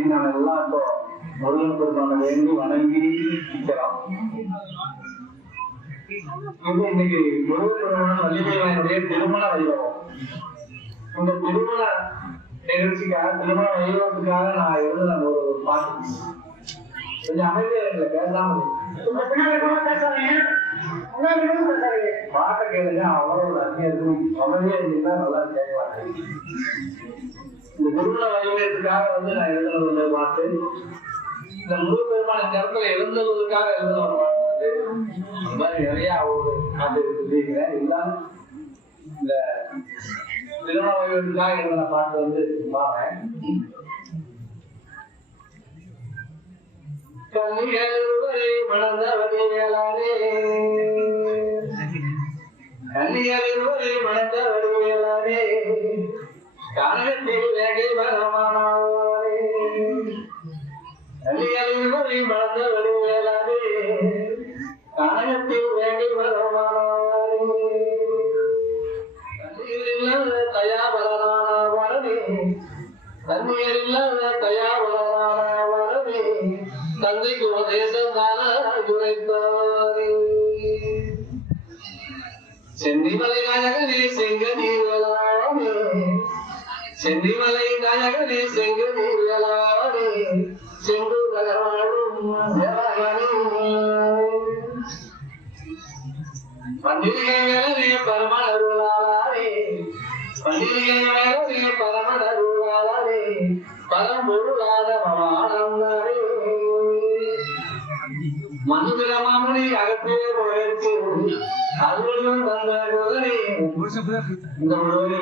வேண்டி நாம் எல்லாம் இப்போ முருகன் பெருமான வேண்டி வணங்கி நிற்கிறோம். இது இன்னைக்கு முருகன் பெருமான வள்ளிதேவியனுடைய திருமண வைபவம். இந்த திருமண நிகழ்ச்சிக்காக, திருமண வைபவத்துக்காக நான் எழுதுன ஒரு பாட்டு. கொஞ்சம் அமைதியா இருக்குல்ல, பேசாம பாட்டை கேளுங்க. அவ்வளவு அருமையா இருக்கும். அமைதியா இருந்தா நல்லா கேட்கலாம். இந்த திருமண வைபவத்துக்காக நான் எழுதுன ஒரு பாட்டு. இந்த முழு பெருமான இந்த இடத்துல எழுந்துவதற்காக எழுதுன ஒரு பாட்டு. அந்த மாதிரி நிறைய ஒரு பாட்டு சொல்லியிருக்கிறேன். இருந்தாலும் இந்த திருமண வைபவத்துக்காக எழுதின பாட்டு பாருங்க. கன்னியருவரை மணந்தவரே வேளாரே, கன்னியருவரை மணந்தவரே வேளாரே, கானகத்தில் வேகை வரமானாரே. கன்னியருவரை மணந்தவரே வேளாரே, கானகத்தில் வேகை வரமானாரே. கண்ணீரில்லாத தயாபலனான வரவே, கண்ணீரில்லாத தயாபலனான வரவே, தந்தைக்கு உபதேசம் உரைத்தாரே. சென்னிமலை நாயகனே செங்கநீர்களானே, சென்னிமலை நாயகனே செங்கநீர்களானே, சென்று நகராடும் பண்டிகைகளே பரமனருளாளே, பண்டிகைகளே பரமனருளாளே, பரம்பொருளான மமானே. மனுபிரமாமுனி அகத்தே போயிருக்கு அருளும் தந்த குதிரை. இந்த ஒரு வரி,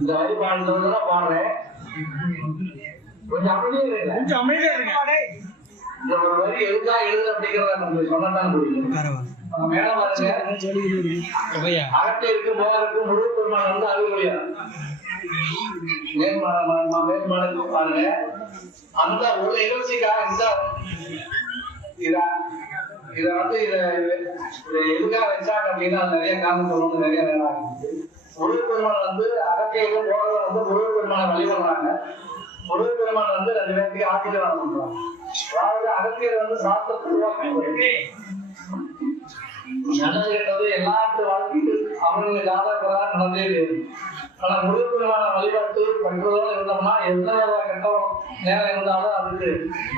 இந்த வரி பாடுறதுதான் பாடுறேன். கொஞ்சம் அமைதியா இருங்க. இந்த ஒரு வரி எதுக்கா எழுது அப்படிங்கிறத நம்ம சொன்னதான் புரியும். மேல பாருங்க, அகத்தே இருக்கு போக இருக்கு முழு பெருமாள் அருள்மொழியா மேற்பாடு பாருங்க. அந்த ஒரு நிகழ்ச்சிக்காக இத எதுக்காக வச்சாங்க அப்படின்னா நிறைய காரணம் சொல்லணும். நிறைய நேரம் ஆகிடுச்சு. முருகப் பெருமான் அகத்தையில போறத முருகப் பெருமானை வழிபடுறாங்க. முருகப் பெருமான் 2 பேருக்கு ஆசீர்வாதம் பண்றாங்க. அதாவது அகத்தியர் சாஸ்திரத்தை உருவாக்கி நல்லது கெட்டது எல்லாத்து வாழ்க்கையில் அவங்க ஜாதகராக நடந்தே இருக்கு. ஆனா முருகப் பெருமான வழிபாட்டு பண்றதோட இருந்தோம்னா எந்த கெட்ட நேரம் இருந்தாலும் அதுக்கு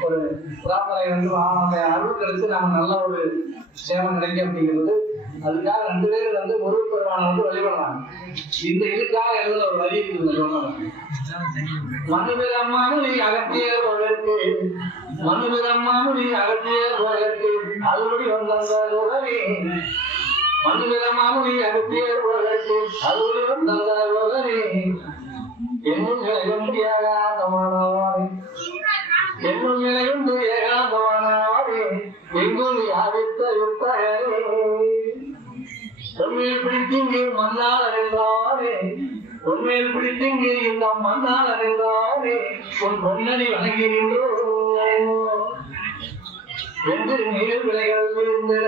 ஒரு பிரார்த்தனை அருள் கிடைச்சு நம்ம நல்ல ஒரு சேவை கிடைக்கும் அப்படிங்கிறது. அதுக்காக 2 பேர் முருகப் பெருமான வழிபடுறாங்க. இந்த இதுக்காக எழுத ஒரு வழி இருக்குது. சொன்னாங்க மனுபிரம்மாமுனி அகத்தியர் போயிருக்கு, மனுபிரம்மாமுனி அகத்தியர் போயிருக்கு அறுபடி வந்தே. மனுபிரம்மாமுனி அகத்தியர் போயிருக்கு அறுபடி வந்தே. என்னும் நிலையுண்டு ஏகாந்தமானவாரே, என்னும் நிலையுண்டு ஏகாந்தமானவாரே, எங்கும் யாவித்த யுத்தகரே. உண்மையில் பிடித்தீங்க மன்னார் அறிந்தாரே, உண்மையில் பிடித்தீங்க இந்த மன்னார் அறிந்தாரே, உன் பொன்னடி வணங்கி நின்றோ. வென்று நீர் விலைகள் தீர்ந்திட,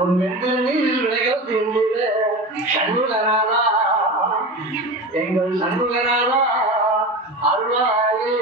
உன் வென்று நீர் விலைகள் தீர்ந்திட, சண்முகநாதா எங்கள் சண்முகநாதா அருளாயே.